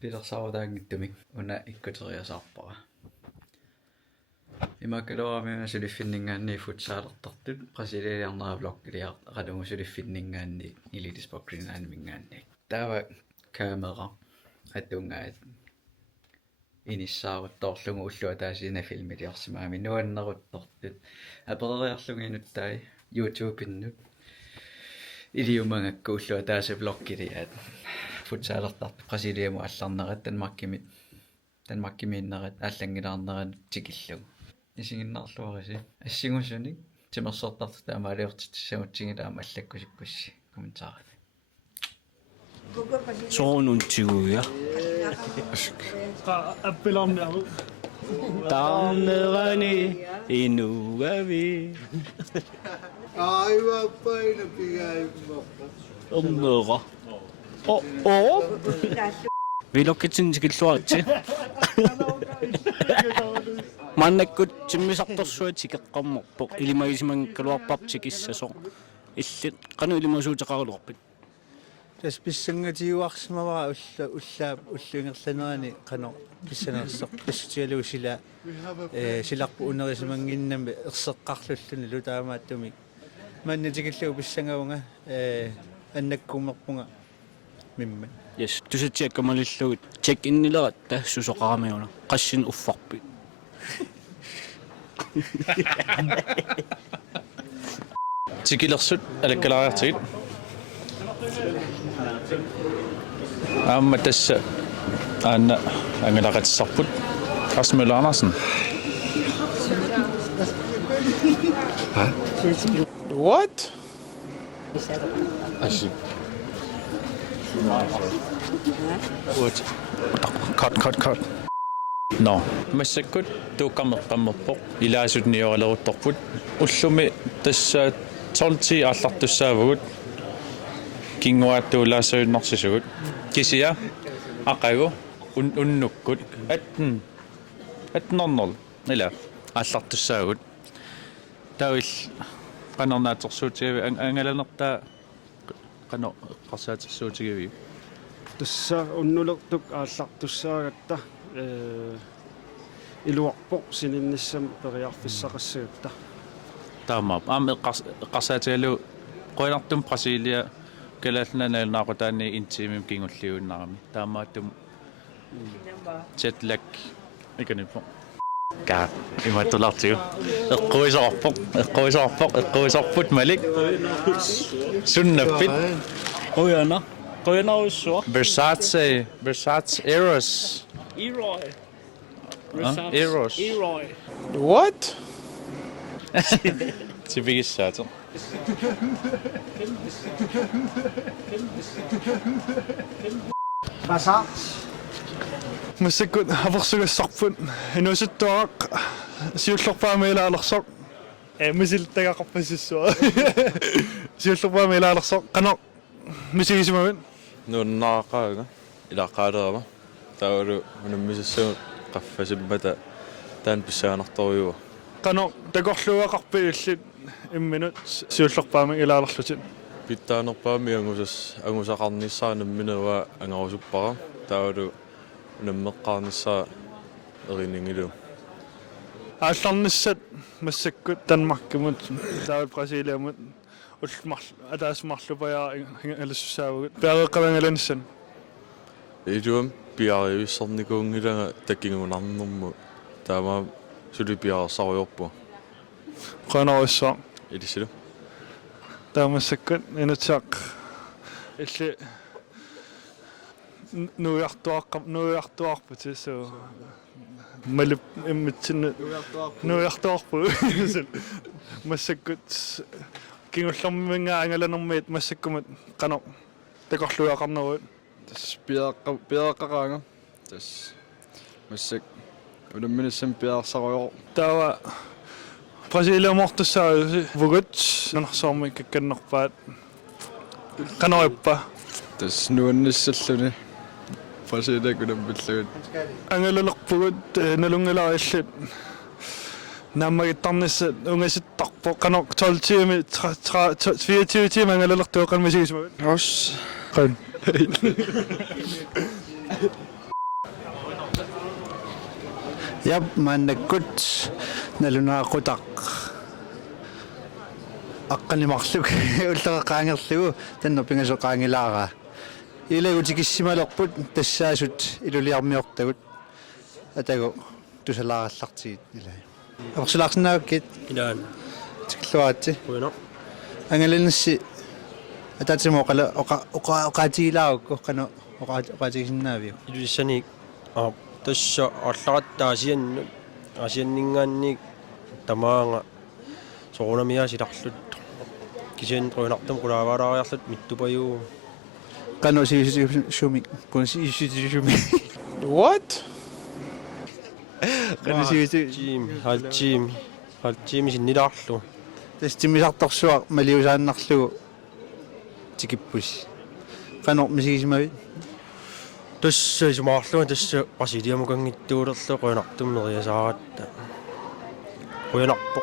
Pilersaaruutaangittumik una ikkuteriasarpara. Imakkaluaramiuna suliffinningaanni futsaalertartut Brasilialiarnera blokkiliar qalungu suliffinningaanni Elitesport-grinnaanmingaanni. Taava kamera atungaat inissaaruttaorlugu ullua taasina filmiliarsimaami nuanneruttortut apereriarluginuttai YouTube-innut iliumangakku ullua taasa blokkiliaat futsaalertart Brasiliamu алларнерат танмаккимииннерат ааллангилаарнерат тикиллугу исигиннаарлуариси ассигусуник тимерсортарту таамаалиортитсагутсигилаама аллаккусиккусси комментаарами соонунтигуя аппилаарниару тааннерани инугави aivaappaina pigaimmoqqa умнера вилоккитсин тикиллуарти маннаккут тиммисарторсуа тикеққарморпоқ илимагисимангкалуарпарти киссасо иллит қану илимасуутеқарулуарпит тас писсангатиуарсимавара уллаап уллуингерланерани қано писсанерсоқ писсутиалуусила силарпу унерисимангиннами ерсеққарлуллуни лутаамааттуми манна тикиллугу писсангавунга аннаккумерпунга мимма yes тусатиаккамалиллугит чек иннилерат тассусоқарамиуна qassин уффарпит тикилерсут алаккалариартигит аама тасса аана ангалақатиссарпут Rasmus Andersen. What? What? Cut. No. Massakut tuuqammeqqammerpoq ilaasutnioralerutorput ullumi tassa 12 аллартуссаавгут кингуааттуулаассуиннэрсисугут кисия ақагу уннуккут атнернерл ила аллартуссаагут таавил qanernaatersuutigavi angalanерtaa qano qarsaatirssuutigavi тасса уннулертук ааллартуссаагатта илуарпоқ сининниссам периарфиссақассагатта таама ааме qarsaatigalу qoinartum Brasilia kalaalnaanailnaaqutaanni intiimim kingulliunnarami taamaattum jetlag ikanippo ka imattulartiu eqquisarput malik sunnappit oyana qoyanaussua Versace Eros Eroi Eros Eroi what tibigissaatu массаккут аверсугассарпут инусуттуақ сиуллерпаамаилаалерсоқ мисилтагақарпассуа сиуллерпаамаилаалерсоқ қано мисигисимавит нуннаақаага илааққаалерама таалу унаммисассуу qaffasиммата таан писсаанарторюа қано такорлуақарпи уллит имминут сиуллерпаама илаалерлутит питтаанерпаами ангусақарниссаанамминава ангарусуппара таалу унаммеққарниссаа эринингилу аалларниссат массаккут танмаркимут таавал Брасилиамут улмарл атаасмарлупаяа алассусаавгут пеареққавангаланиссан идуам пиаривиссарникуунгилага таккингунарнэрму таама сулипиарсаруйорпу қанаруссаа илисилу таамассаккут инутсаақ илли нуиартуарпут соо малип иммитсинна нуиартуарпу массаккут кингуллэрминга ангаланермиит массаккумат қано такорлуақарнеруут тас пиаққараанга тас массак унамминассам пиарсаруйор таава Brasiliamortussаа вугут нанерсоорми какканнерпаат канаруиппа тас нуанниссаллуни Brasilia кунаммиллагут ангалалерпугут налунгалааллит наммагиттарнисса унгаситтарпо канақ 12 тими 24 тими ангалалертуоқалмисигисмагут ос қан Yap, maannakut nalunaaqutaq aqqanimarluk ulleraqaangerlugu tanno pingasoqaangilaaraa ilagutikissimaloqput tassaasut iluliarmiortagut atagu tusalaarallartigit ilaa apersulaarsinnaavakkit Ilaan. tikilluaatsi Kuino. angalinassi atatsimo qala oqaatigilaarukku qano oqaatigisinnaavio Iluissani. Tassa арларатаасианну асианнингаанник тамаанга соорунамиасиларлут кисен труинартум кулааваалаариарлут миттупаю qano siisumi kunsiisumi What? qano siisi халтими синнилаарлу тастимисарторсуа малиусааннарлугу тикиппус qano мисигисимави тасса сумаарлуга тасса брасилиамукангиттуулерлу куинартум нериасааратта куинарпо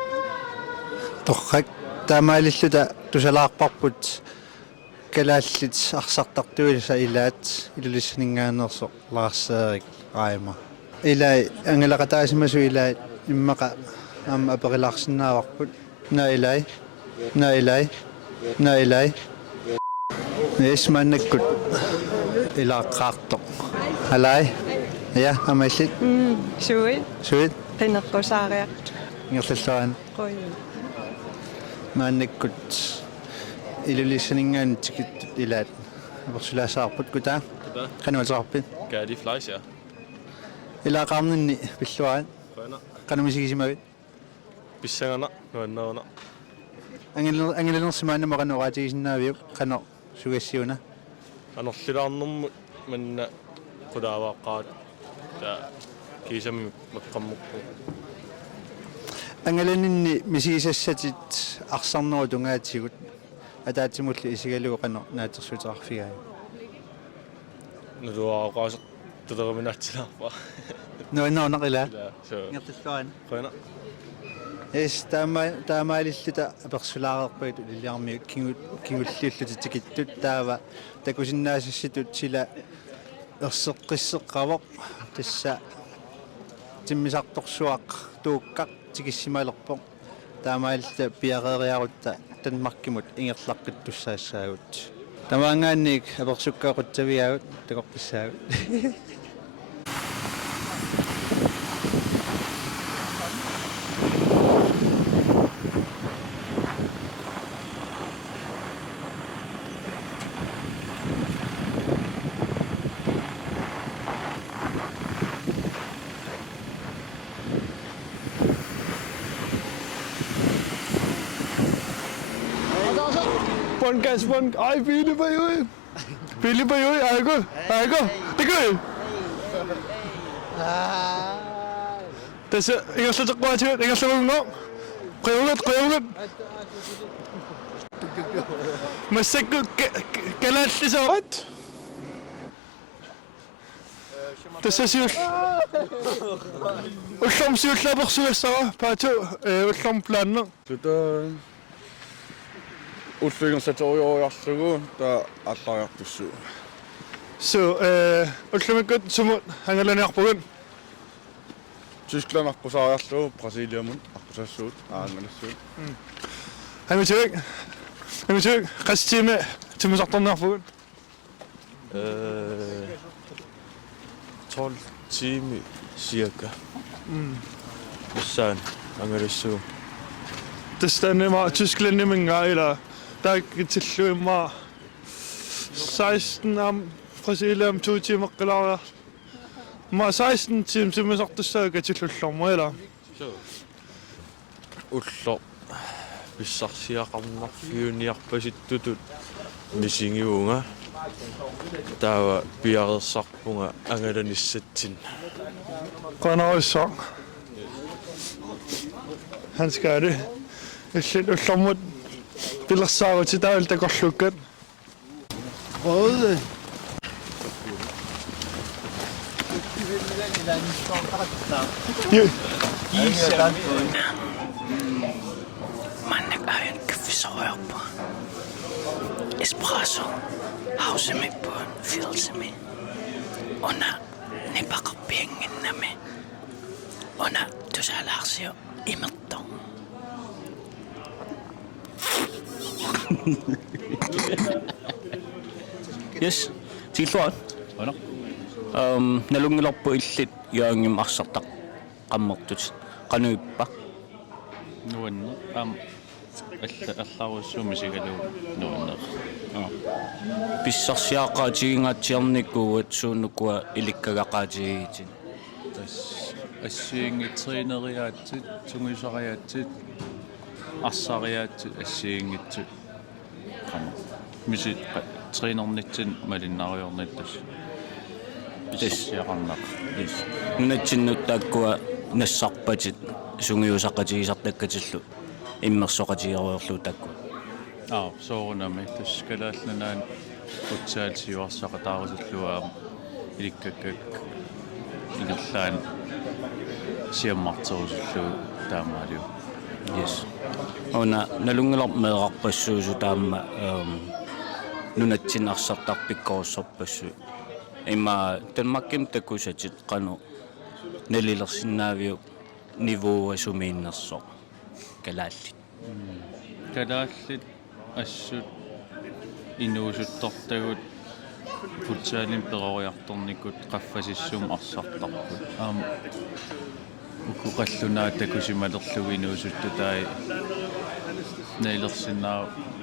торрак таамаалиллута тусалаарпарпут калааллит арсартартуилса илаат илулиссанингаанерсо лаарсаарик аима илай ангелакатаасимасу илай иммака аама аперилаарсинааварпут наилай эсманнаккут илааққаарто алай я амаллит суит пинерпусаариарт ngерллаан қой мааннаккут илулиссанингаан тикит илаат аперсулаасаарпут кута кануалсаарпит Gærlig fleis, ja. илаақарнинни пиллуаат Grønner. канумисигисимагит Bissangerne. Nødvendigerne. ангелерсимаана мақанураатигисиннаавиу қано сугассиуна Anorlilaarnermut manna qulaavaqqaat ta kiisami maqqammukku. ангеланинни мисигисассатит арсарнеру тунгаатигут атаатимулли исигалугу қано наатерсуутеқарфигаа Nuduaqaasaq tuderuminatsilaarpa. нуаннаунақила So. ngертиллуан Grønner. эс таамаалиллута аперсулаарерпагит улилиарми кингуллиуллути тикиттут таава такусиннаасасситут сила ерсеққиссеққавоқ тасса тиммисарторсуақ тууккақ тикиссималерпоқ таамаалилта пиареериарутта танмаркимут ингерлаққит туссаассаагут тамаангаанник аперсуккаақутсавиаагут такорписсаагут Gas, ej, Billy Bajøj. Billy Bajøj, Ejko. Det gør jeg. Tässä, eikä sitä kuvatsi, eikä sitä no. Kuivukat. Mä sekku, kelätti sä oot. Tässä siul. Ullom siullapersuassa, paatu, ullom planna. уллуигерсаториориарлугу таа аллариартуссуу Så, ullumikkut sumut hangalaniarpugun. Tyskland-аққусаариарлугу Бразилиамун аққусассуут аангалассуут Hamituik, qastime timusartorniarpugun. 12 timer cirka. Sådan, angalassuu. Tastanima Tyskland-niminga eller taakitsilluimmaa 16 am Brasiliam 2 timer qilaaria. Ma 16 timer timusartussaaga tillullermu eller. Ullo pissarsiaqarnarfiuniarpasittutut misingiunga taava piarersarpunga angalanissatsin. Qanaruissaq. Han skal det. Illit ullermut pilersaaruti taal takorlukkat. Røde. Mannek ajan kyffisoajappa. Espresso. Hausemme puun filsemme. Ona nepakappienginnämme. Ona tusalaaqsio imertong. Yes, tilluan. Ona. Nalungilarpu illit yaangim arsartaq qammertut qanuippa. Nuanne. Аллаарусsuumi сигалу нуаннер. Pissarsiaaqaatigingaatiarnikkuut suunukua ilikkagaqaatigiitin. Тас ассиингитсинериаатсит сунгисариаатсит арсариаатсит ассиингитсут қама мисит тренернитсин малиннариорниттас писсарсиақарнақ Nunatsinnuttaakkua nassarpatit sungiusaqatigisartakkatillу иммерсоqatigeruyorlu takku. соорунами тас калаалланаан утсаалсиуарсақатаарусуллуаа иликкаккак игерлаан сиаммартерусуллуу таамаалиу. Yes. Ona nalungilarmeeqarpassuusu taamma nunatsin arsartarpikkorussorpassu. Imma Danmarkim takkusatit qanu nalilersinnaaviu niveau sumiinnerso kalaallit. Kalaallit assut inuusuttortagut futsaalin peroriartornikut qaffasissum arsartarput. Ukuqallunaa takusimalerlugu inuusuttutai nailersinnaa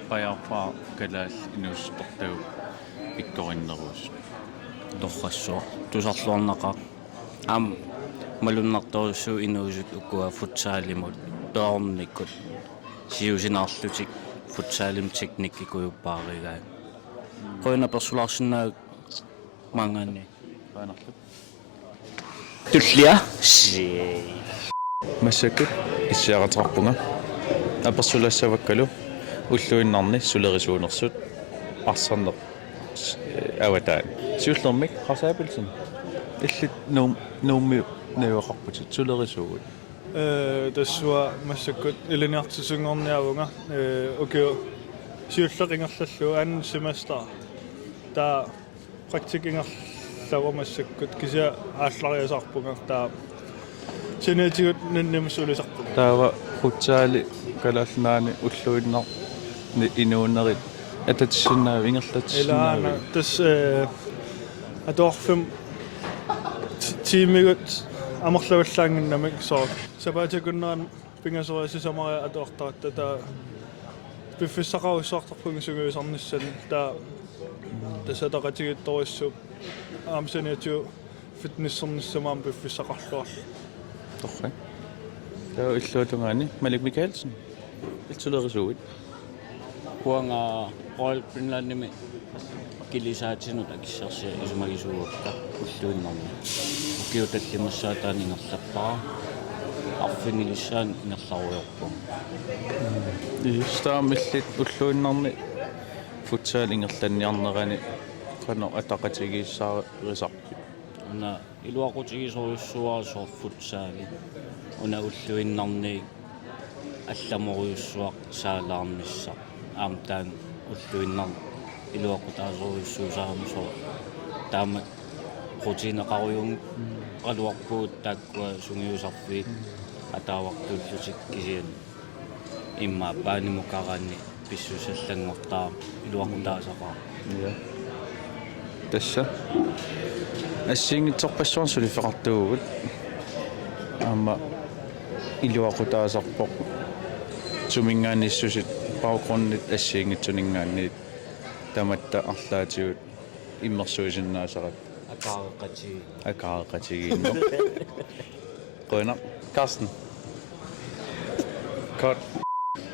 pajarpaa kalaall inuusuttortagu ikkorinneruus. Torrassuar tusarluarnaqa malunnartorussu inuusut ukua futsaalimut toornikkut siusinarlutik futsaalim teknikkikuyuppaarigaa qoina persularsinnaa mangani Paanarlut. tullia Массакут иссиаратарпунга аперсулассаваккалу уллуиннарни сулерисуунерсут арсарнер аватаан сиуллермик хасаапилсин иллит нуумми нуақарпутит сулерисуугут тассуа массаккут илиниартисунгорниавунга окио сиуллеқингерллу аан семестер таа практикингерллава массаккут кися ааллариасаарпунга таа синетигут наннимсулисарпуг таава футсаали калаалнаани уллуиннар инууннерит ататсиннаа ингерлатсиннаа илаана тас аторфим тимигут амерлаваллаангиннамик соо сапаатикуннаан пингасориасисамариа атортарат таа пиффиссақаруссаартарпунг сугуисарнisсан таа тасатақатигитториссуп аамсаниатиу фитнессерниссамаам пиффиссақарлуар торра таа иллуутунгаани Малик Микаэлсен итсулерисуугит Kuanga Royal Finlandimi kilisaatinu takissarsia isumagisuuqqa ulluinnarni ukiutallimassaataaningerlappara arfinilissaan ingerlaruyorpu истаамиллит уллуиннарни футсаал ингерланниарнерани qano атақатигииссаарисарпи una iluaqutigisoriussuarisor futsaali una ulluinnarni алламориуссуақ саалаарнisса аамтаан уллуиннар илуақутаасориуссуусаарамсо таамат рутинеқаруйун қалуарпуут тааккуа сунгиусарфиит атаавартуллутик кисиан имма паанимукараанни писсусаллангортаа илуақутаасақаа я тасса ассиингитсорпассуар сулифеқартуугут аама илуақутаасарпоқ сумингаанниссусит паукроннит ассиингитсунингаанниит таматта арлаатигут иммерсуисиннаасарат акаареқатигиинно қойна Карстен кот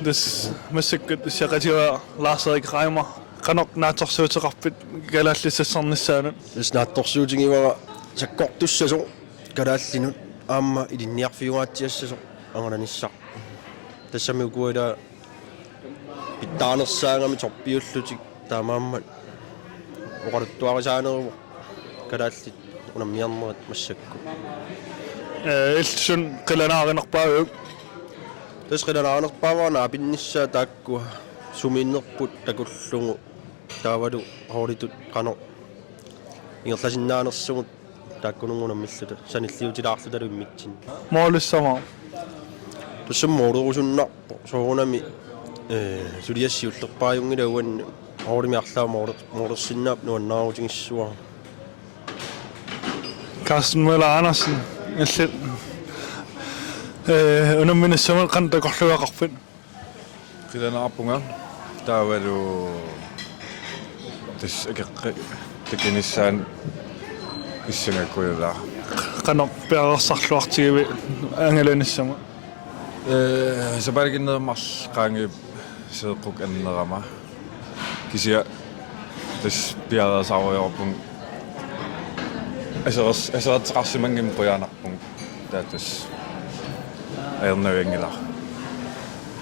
тас массаккут сиақатига Lars-Erik Reimer qanoq naatorsuuteqarpit kalaallissassarnissaanut снаатторсуутингивара саккортуссасо калааллинут аама илинниарфиугаатсиассасо ангананиссар тассамиукуила питтаанерсаагами торпиуллутик таамааммат оқалуттуарисаанеру калааллит унаммиарнерат массакку илсун qilanaarinerpaaguuk тас қиланаарнерпааваана апинниссаа тааккуа сумииннерпут такуллугу таавалу хоолитут қано ингерласиннаанерсугут тааккунунгунаммиллута саниллиутилаарлуталу иммитсин Målissama. туссаммоорусуннарпо соорунами сулиассиуллерпааюнгилауан аоримиарлаа моорерсиннаап нуаннаарутигиссуа Carsten Møller Andersen. Illit. Unamminissama qantakorluaqarput. Qilanarpunga taavalu tas akeqqi takinissaan issangakkuilaa Qanor pearersarluartigivi angalanissama. Sapalkinnermars qaangi seeqquk annerama kisia tas piarersarujorpun асератеқарсимангим қуяанарпун таатас аернавиангила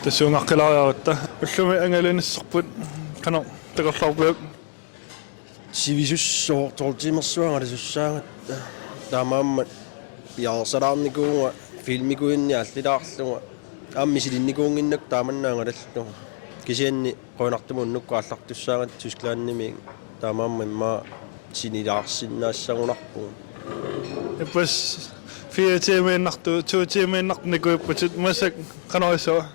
Tassuungaqqilariarutta. Ullumi angalanissarput qanor takorlarpuuk. сивисуссоортортимерсуангаласуссаагат таамааммат пиарсалаарникуунга филмикуинни аллилаарлуга ааммисилинникуунгиннак тааманнаангалаллуга кисианни қуинартуму уннукку аллартуссаагат тусклаанними таамаамма имма синилаарсиннаассагунарпу Ippas 4 timinartu 2 timinarnikuipputut masak qanorisua.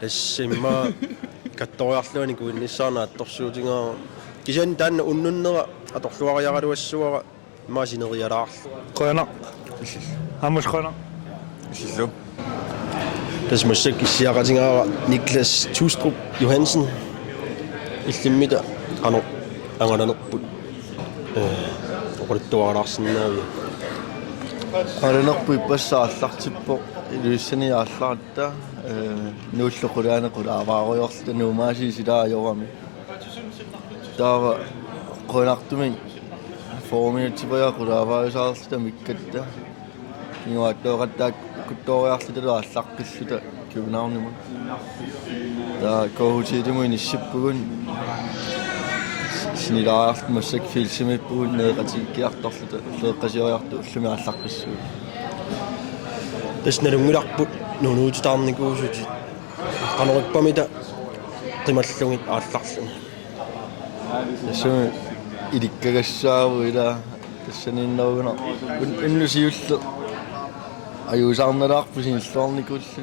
тассимма катториарлуаникуиннissaarna атторсуутингаа кисианни таанна уннуннера аторлуариагалуассуара маасинериалаарлу Qana. Hamus qana. иллу тас массак иссиақатингаара Никлас Туstrup Johansen иллиммита qano ангаланерпут оқултуаралаарсинаави Аранерпу иппассааллартиппо илуиссаниаалларатта нууллоқулаанеқула авааруйорлу нуумаасисилаажорами таава қонартуми формиутсипаяқула авааюсаарлута миккатта ингуаттоқаттаак кутториарлуталу аллаққиллута кибнаарнима таа коучидимуин иссиппугун синилаарлу массак филсимиппугун неэқатиккиарторлута леэққасиориарту уллуми аллаққиссуу тас налунгиларпут нунуутитаарникуусути qanориппамита qimallungit аалларлуни тассами иликкагассааву ила тассаниннеругуна уннусиулле аюусаарналаарпу синиллуарникуллу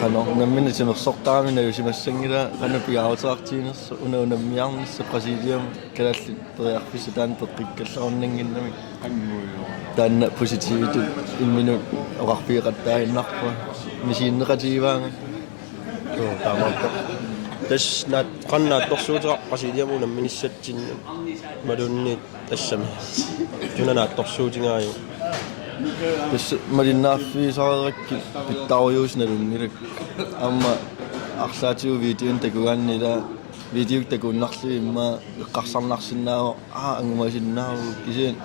qanor nammina sinersortaamina yusimassangila qana pigaarutaartiinersu unammiarnissa presidium kalalli periarfisa taan peqqikkallarunninginnami taanna positivitu imminut oqarpiiqattaaginnarpa misiinneqatiivaanga таамааппа тас наат qannaattorsuutera presidium unamminissatsinna малунни тассами тунанаатторсуутингааю тас малиннаарфиисарееракки питтаруйуусналунгилак амма арлаатиу видеон такугааннила видео такууннарли имма эққарсарнарсинаава ангумасиннааву кисиан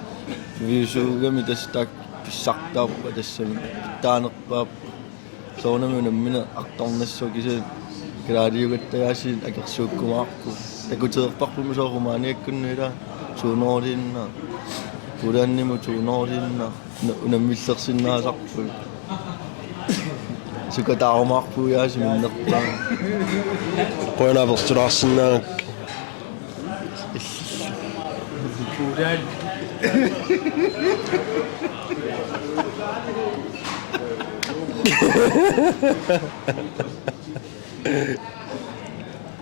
висуугами тас так писсартааппа тассами таанерпаап соонами унаммина арторнассуу кисиан градиугаттаяасин акерсууккумаарпу такутеерпарпуми соорумааниаккуннила суунординна уранниму туунординна унаммиллерсиннаасарпу сукатаарумаарпуяаси миннерпаа qoinaverstulaarsinnaagak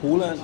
Holland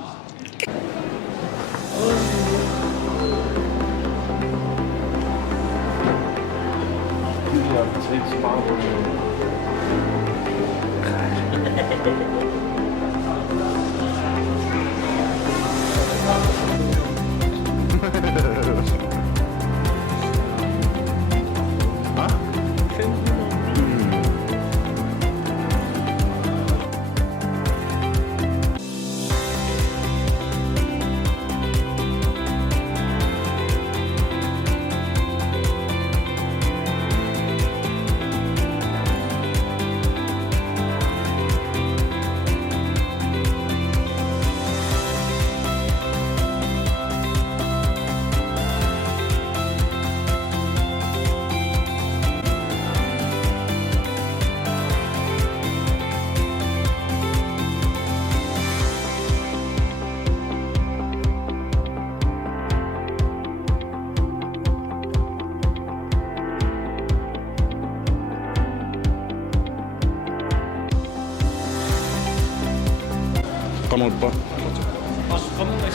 Kamutpa.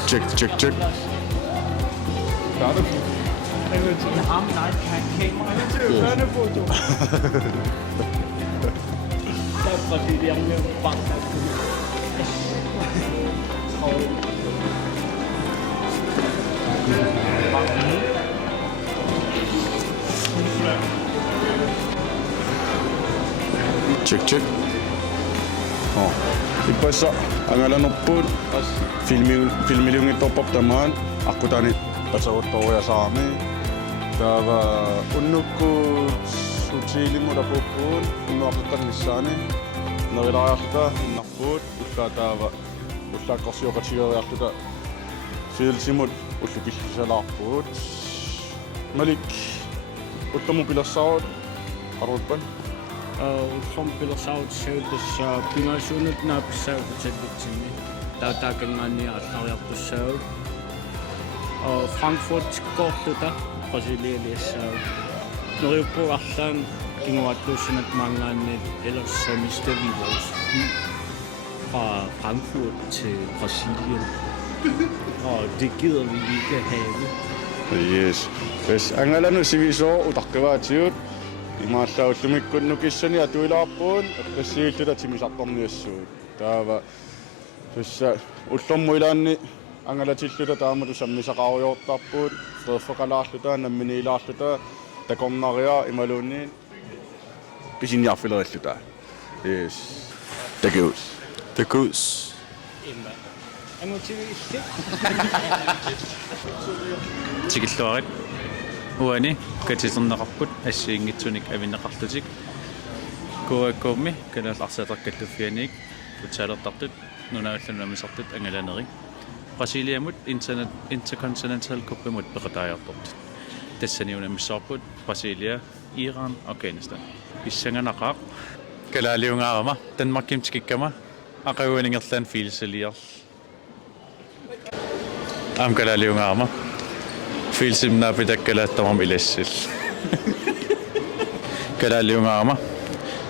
Check, check, check. Check, check. Ipasa angalanoppuut filmiliungittorpartamaan akkutani pasavuttoruyasaarmi taava unnukkuut sutiilimulapuppuun innuaqeqqannissaani nerilariarluta innarpuut ullaa taava ullaakkorsiuqatigeriarluta fiilsimut ullukillisalaarpuut malik ullamu pilersaarut arutpan Ultrumpilersaarut sautussa pingaasuunut naapissaavutatallutsinni taataakangaannia allariartussaavu Frankfurt kortuta Brasilialiassaavu neriuppuarlaan kinguattuussanat maangaanniit ellers Mr. fra Frankfurt til Brasilien og det gider vi ikke have. Yes. Hvis angalanu sivisoo utarqivaatiut имааллауллумиккуннукиссани атуилаарпуун аппассииллута тимисартарниассуут таава тусса уллэрмуилаанни ангалатиллута таамату саммисақаруйортарпуут ферфеқалаарлута намминиилаарлута такорнариа ималуунни писинниарфилериллута yes такуус тикиллуарит уани катисернеқарпут ассиингитсуник авиннеқарлутик куаккуумми канааларсаатақкаллуффианик утсаалертартут нунааллунамисартут ангаланери Brasiliamut intercontinental kuppimut пеқатаajартортут тассаниунамиссаарпут Brasilia Iran Afghanistan писсанганақаа калаалиунгаарама Danmarkimtikikкама ақауанингерлаан филсалиар калаалиунгаарама филсимнаапитаккалааттамам илассил калаалиунгаарама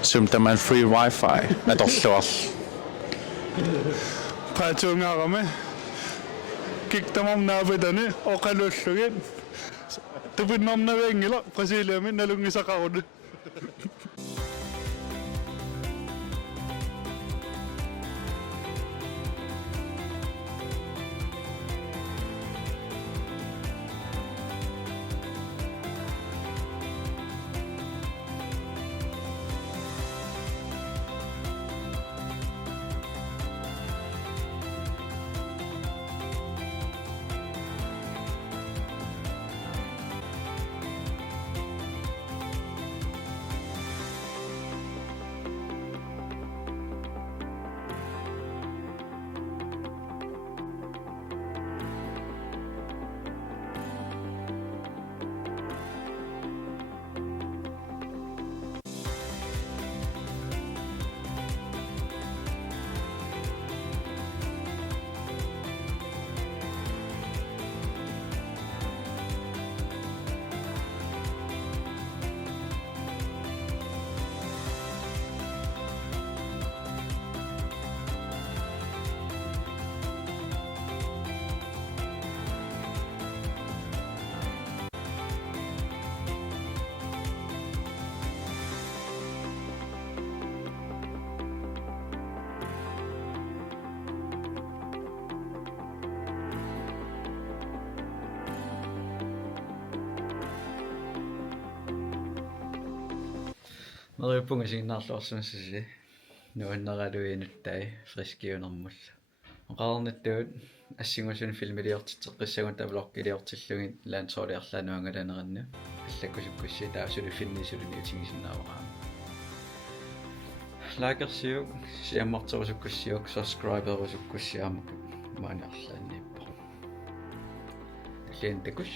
сумтаман free wifi аторлуар Paatungаарama киктамам наапитани оқалууллугит тупиннарнавиангила Brasiliami налунгисақаруну Merippunga signaarluarsunassasi nuanneralуинуттай фрискиунэрмулла оqarnattuut ассигусун филмилиортитеққиссагун тавлоркилиортиллугин лаансоолиарлаануангаланеранну аллаккусуккусси таасули финнисулуни утигисиннааваа лайкерсиук сиаммартерусуккуссиук сабскрайберусуккуссиаамак маани арлааннииппо таллиан такус